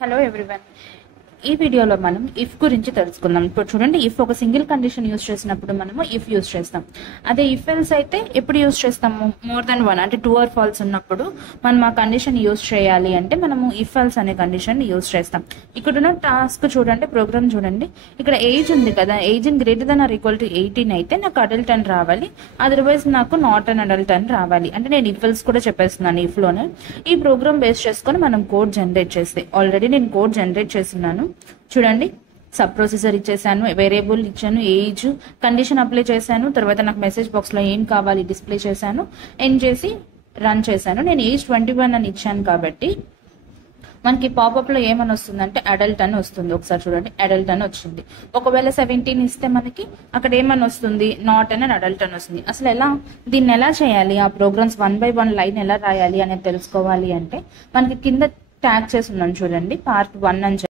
Hello everyone. ఈ వీడియోలో మనం ఇఫ్ గురించి తెలుసుకుందాం. ఇప్పుడు చూడండి, ఇఫ్ ఒక సింగిల్ కండిషన్ యూజ్ చేసినప్పుడు మనము ఇఫ్ యూజ్ చేస్తాం. అదే ఇఫ్ ఎల్స్ అయితే ఎప్పుడు యూజ్ చేస్తాము? మోర్ దెన్ వన్, అంటే ట్రూ ఆర్ ఫాల్స్ ఉన్నప్పుడు మనం ఆ కండిషన్ యూజ్ చేయాలి అంటే మనము ఇఫ్ ఎల్స్ అనే కండిషన్ యూజ్ చేస్తాం. ఇక్కడున్న టాస్క్ చూడండి, ప్రోగ్రామ్ చూడండి. ఇక్కడ ఏజ్ ఉంది కదా, age in greater than or equal to 18 అయితే నాకు అడల్ట్ అని రావాలి, అదర్వైజ్ నాకు నాట్ అన్ అడల్ట్ అని రావాలి. అంటే నేను ఇఫ్ ఎల్స్ కూడా చెప్పేస్తున్నాను ఇఫ్ లోనే. ఈ ప్రోగ్రామ్ బేస్ చేసుకొని మనం కోడ్ జనరేట్ చేస్తే, ఆల్రెడీ నేను కోడ్ జనరేట్ చేస్తున్నాను చూడండి. సబ్ ప్రొసెసర్ ఇచ్చేసాను, వేరియబుల్ ఇచ్చాను, ఏజ్ కండిషన్ అప్లై చేశాను, తర్వాత నాకు మెసేజ్ బాక్స్ లో ఏం కావాలి డిస్ప్లే చేశాను, ఎండ్ చేసి రన్ చేశాను. నేను ఏజ్ 21 అని ఇచ్చాను కాబట్టి మనకి పాపప్ లో ఏమని వస్తుందంటే అడల్ట్ అని వస్తుంది. ఒకసారి చూడండి, అడల్ట్ అని వచ్చింది. ఒకవేళ 17 ఇస్తే మనకి అక్కడ ఏమని వస్తుంది? నాట్ అని అడల్ట్ అని వస్తుంది. అసలు దీన్ని ఎలా చేయాలి, ఆ ప్రోగ్రామ్స్ 1 by 1 లైన్ ఎలా రాయాలి అనేది తెలుసుకోవాలి అంటే మనకి కింద ట్యాగ్ చేసి ఉన్నాను చూడండి, పార్ట్ 1 అని